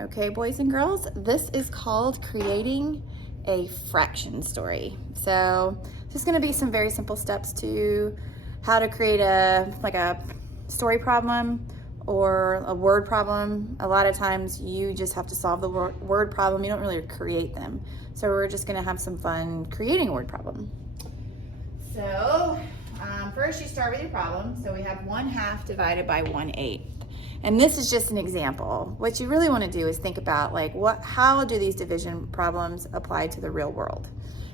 Okay, boys and girls, this is called creating a fraction story. So there's going to be some very simple steps to how to create a story problem or a word problem. A lot of times you just have to solve the word problem. You don't really create them. So we're just going to have some fun creating a word problem. So first you start with your problem. So we have 1/2 divided by 1/8. And this is just an example. What you really want to do is think about how do these division problems apply to the real world?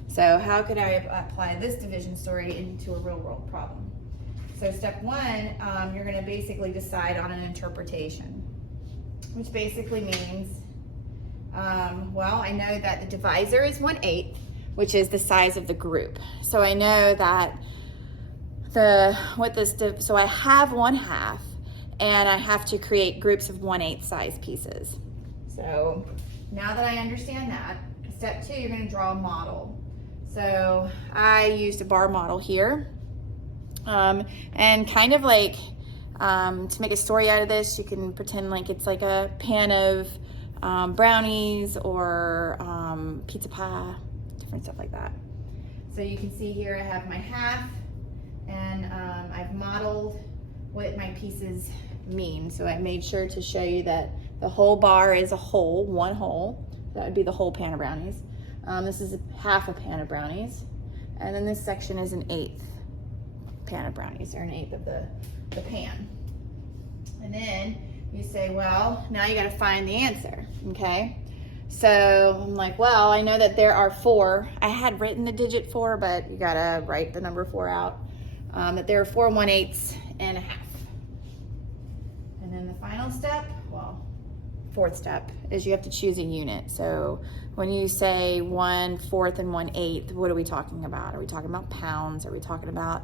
So how could I apply this division story into a real world problem? So step one, you're going to basically decide on an interpretation, which basically means, I know that the divisor is 1/8, which is the size of the group. So I know that so I have 1/2. And I have to create groups of 1/8 size pieces. So now that I understand that, step two, you're going to draw a model. So I used a bar model here. And kind of to make a story out of this, you can pretend like it's like a pan of brownies or pizza pie, different stuff like that. So you can see here I have my half, and I've modeled what my pieces mean. So I made sure to show you that the whole bar is a whole, one whole. That would be the whole pan of brownies. This is half a pan of brownies. And then this section is 1/8 pan of brownies, or 1/8 of the pan. And then you say, well, now you gotta find the answer, okay? So I'm like, well, I know that there are 4. I had written the digit 4, but you gotta write the number 4 out. That there are 4 1/8 and 1/2. And then the final step, fourth step, is you have to choose a unit. So when you say 1/4 and 1/8, what are we talking about? Are we talking about pounds? Are we talking about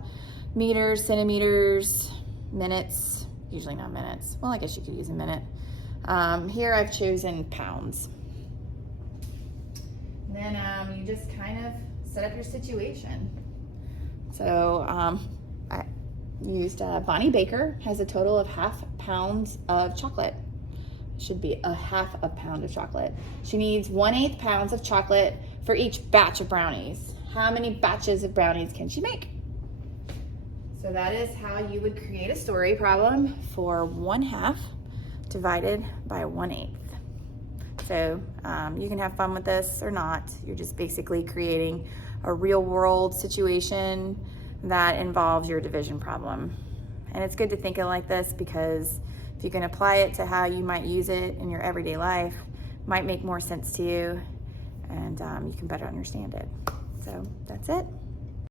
meters, centimeters, minutes? Usually not minutes. Well, I guess you could use a minute. Here I've chosen pounds. And then you just kind of set up your situation. So I used Bonnie Baker, has a total of 1/2 pounds of chocolate. Should be 1/2 pound of chocolate. She needs 1/8 pounds of chocolate for each batch of brownies. How many batches of brownies can she make? So that is how you would create a story problem for 1/2 divided by 1/8. So you can have fun with this or not. You're just basically creating a real world situation that involves your division problem. And it's good to think of it like this, because if you can apply it to how you might use it in your everyday life, it might make more sense to you, and you can better understand it. So that's it.